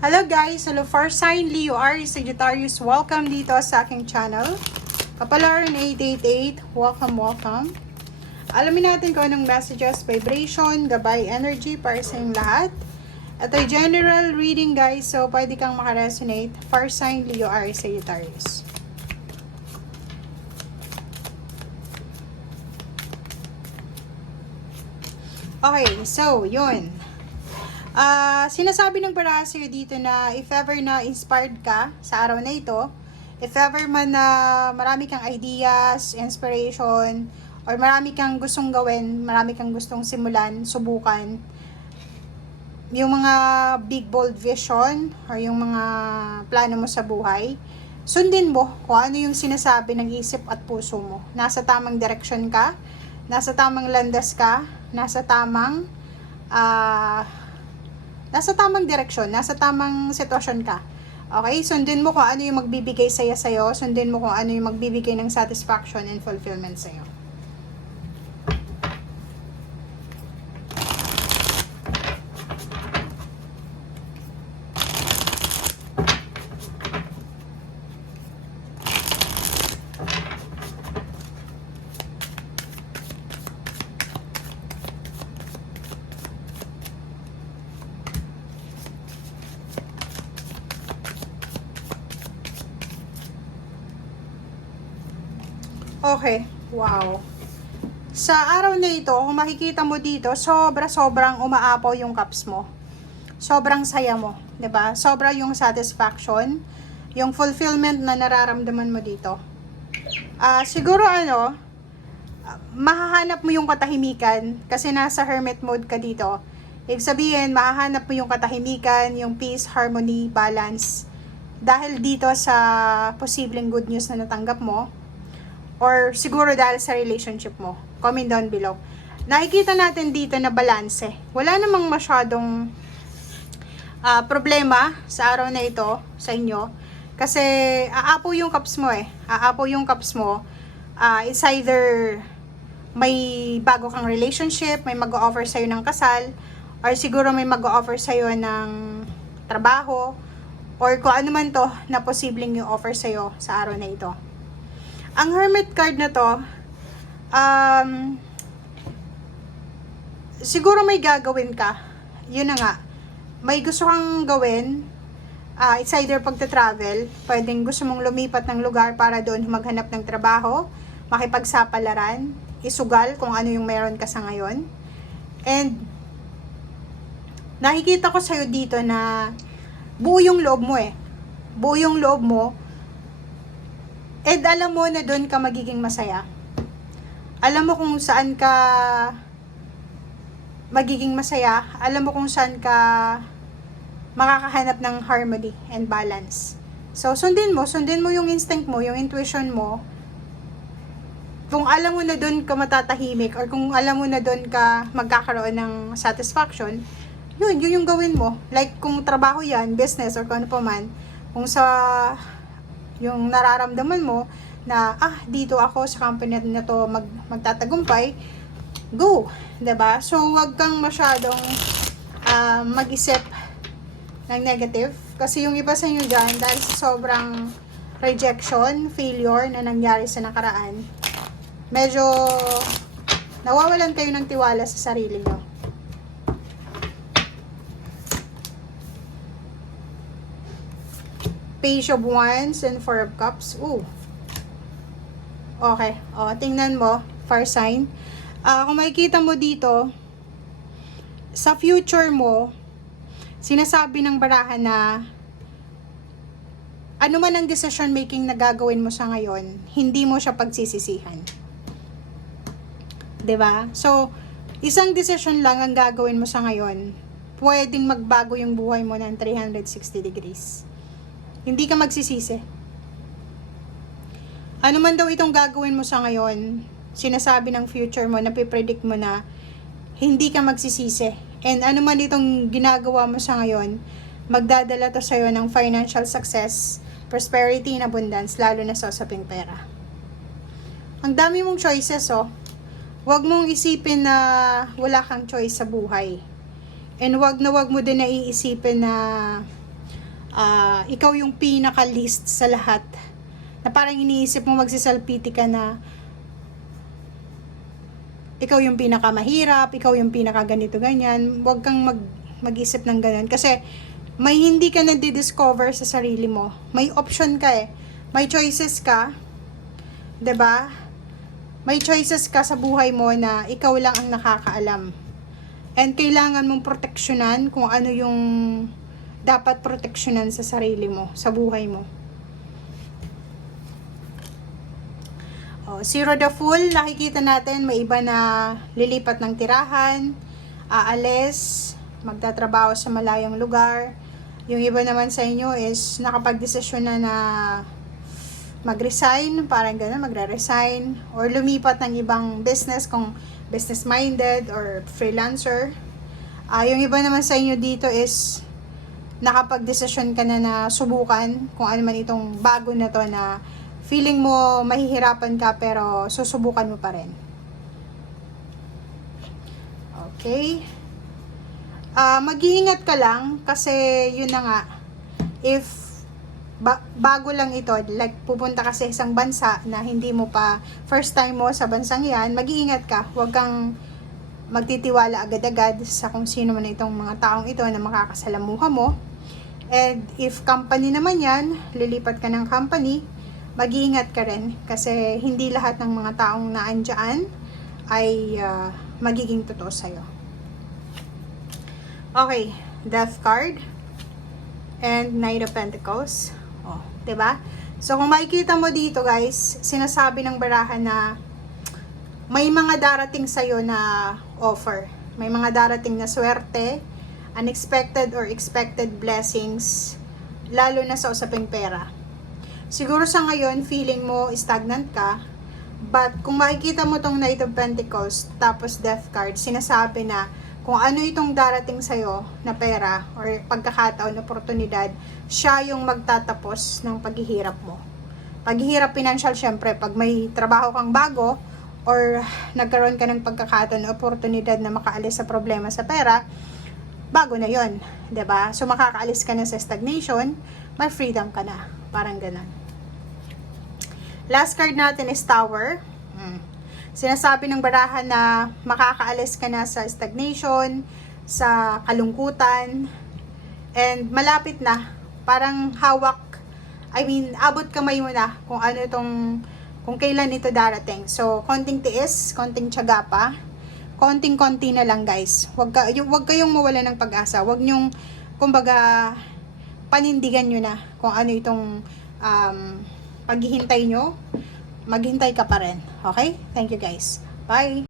Hello guys! Hello for sign Leo Aries Sagittarius. Welcome dito sa aking channel. Kapalaran 888. Welcome. Alamin natin kung anong messages, vibration, gabay, energy para sa inyong lahat. Ito ay general reading guys. So pwede kang makaresonate for sign Leo Aries Sagittarius. Okay, so yun. Sinasabi ng baraha sa'yo dito na if ever na inspired ka sa araw na ito, if ever man na marami kang ideas, inspiration, or marami kang gustong gawin, marami kang gustong simulan, subukan, yung mga big bold vision or yung mga plano mo sa buhay, sundin mo kung ano yung sinasabi ng isip at puso mo. Nasa tamang direksyon ka, nasa tamang landas ka, nasa tamang direksyon, nasa tamang sitwasyon ka. Okay? Sundin mo kung ano yung magbibigay saya sa'yo, sundin mo kung ano yung magbibigay ng satisfaction and fulfillment sa'yo. Okay, wow. Sa araw na ito, kung makikita mo dito, sobrang umaapaw yung cups mo. Sobrang saya mo, 'di ba? Sobra yung satisfaction, yung fulfillment na nararamdaman mo dito. Siguro mahahanap mo yung katahimikan kasi nasa hermit mode ka dito. Ibig sabihin, mahahanap mo yung katahimikan, yung peace, harmony, balance. Dahil dito sa posibleng good news na natanggap mo, or siguro dahil sa relationship mo. Comment down below. Nakikita natin dito na balanse. Wala namang masyadong problema sa araw na ito sa inyo. Kasi aapaw yung cups mo eh. Aapaw yung cups mo. It's either may bago kang relationship, may mag-o-offer sa'yo ng kasal, or siguro may mag-o-offer sa'yo ng trabaho, or kung ano man to na posibleng yung offer sa'yo sa araw na ito. Ang Hermit card na to, siguro may gagawin ka. Yun na nga. May gusto kang gawin. It's either pagta-travel. Pwedeng gusto mong lumipat ng lugar para doon maghanap ng trabaho, makipagsapalaran, isugal kung ano yung meron ka sa ngayon. And, nakikita ko sa'yo dito na buo yung loob mo eh. Buo yung loob mo. And alam mo na doon ka magiging masaya. Alam mo kung saan ka magiging masaya. Alam mo kung saan ka makakahanap ng harmony and balance. So, sundin mo yung instinct mo, yung intuition mo. Kung alam mo na doon ka matatahimik or kung alam mo na doon ka magkakaroon ng satisfaction, yun yung gawin mo. Like, kung trabaho yan, business, or kung ano pa man, kung sa yung nararamdaman mo na, dito ako sa company na to magtatagumpay, go, 'di ba? So, wag kang masyadong mag-isip ng negative. Kasi yung iba sa inyo dyan, dahil sa sobrang rejection, failure na nangyari sa nakaraan, medyo nawawalan kayo ng tiwala sa sarili nyo. Page of Wands and Four of Cups. Ooh. Okay. Tingnan mo. Fire sign. Kung makikita mo dito, sa future mo, sinasabi ng baraha na ano man ang decision making na gagawin mo sa ngayon, hindi mo siya pagsisisihan. 'Di ba? So, isang decision lang ang gagawin mo sa ngayon, pwedeng magbago yung buhay mo ng 360 degrees. Hindi ka magsisisi. Ano man daw itong gagawin mo sa ngayon, sinasabi ng future mo, napipredict mo na hindi ka magsisisi. And ano man itong ginagawa mo sa ngayon, magdadala to sa'yo ng financial success, prosperity and abundance, lalo na sa usaping pera. Ang dami mong choices, oh. Huwag mong isipin na wala kang choice sa buhay. And wag mo din na iisipin na ikaw yung pinaka-least sa lahat. Na parang iniisip mo magsiself-pity ka na ikaw yung pinakamahirap, ikaw yung pinaka-ganito, ganyan. Huwag kang mag-isip ng ganyan. Kasi may hindi ka na-discover sa sarili mo. May option ka eh. May choices ka. 'Di ba? May choices ka sa buhay mo na ikaw lang ang nakakaalam. And kailangan mong proteksyonan kung ano yung dapat proteksyonan sa sarili mo, sa buhay mo. Zero the Fool, nakikita natin may iba na lilipat ng tirahan, aalis, magtatrabaho sa malayong lugar. Yung iba naman sa inyo is nakapag-desisyon na mag-resign, parang gano'n, magre-resign, or lumipat ng ibang business kung business-minded or freelancer. Yung iba naman sa inyo dito is nakapag-desisyon ka na subukan kung ano man itong bago na to na feeling mo mahihirapan ka pero susubukan mo pa rin. Okay. Mag-iingat ka lang kasi yun na nga, if bago lang ito, like pupunta ka sa isang bansa na hindi mo pa first time mo sa bansang yan, mag-iingat ka. Huwag kang magtitiwala agad-agad sa kung sino man itong mga taong ito na makakasalamuha mo. And if company naman yan, lilipat ka ng company, mag-iingat ka rin kasi hindi lahat ng mga taong naandyan ay magiging totoo sa'yo. Okay, Death card and Knight of Pentacles. Diba? So kung makikita mo dito guys, sinasabi ng barahan na may mga darating sa'yo na offer. May mga darating na swerte, unexpected or expected blessings, lalo na sa usaping pera. Siguro sa ngayon, feeling mo stagnant ka, but kung makikita mo tong Knight of Pentacles, tapos Death card, sinasabi na kung ano itong darating sa'yo na pera or pagkakataon, oportunidad, siya yung magtatapos ng paghihirap mo. Paghihirap financial, syempre, pag may trabaho kang bago, or nagkaroon ka ng pagkakataon, oportunidad na makaalis sa problema sa pera, bago na yon, 'di ba? So makakaalis ka na sa stagnation, may freedom ka na, parang ganun. Last card natin is Tower. Sinasabi ng barahan na makakaalis ka na sa stagnation, sa kalungkutan, and malapit na, parang hawak, abot kamay mo na kung ano itong, kung kailan ito darating. So, konting tiis, konting tiyaga pa, konting-konti na lang guys. Huwag kayong mawala ng pag-asa. Huwag nyong, kumbaga, panindigan nyo na kung ano itong paghihintay nyo. Maghintay ka pa rin. Okay? Thank you guys. Bye!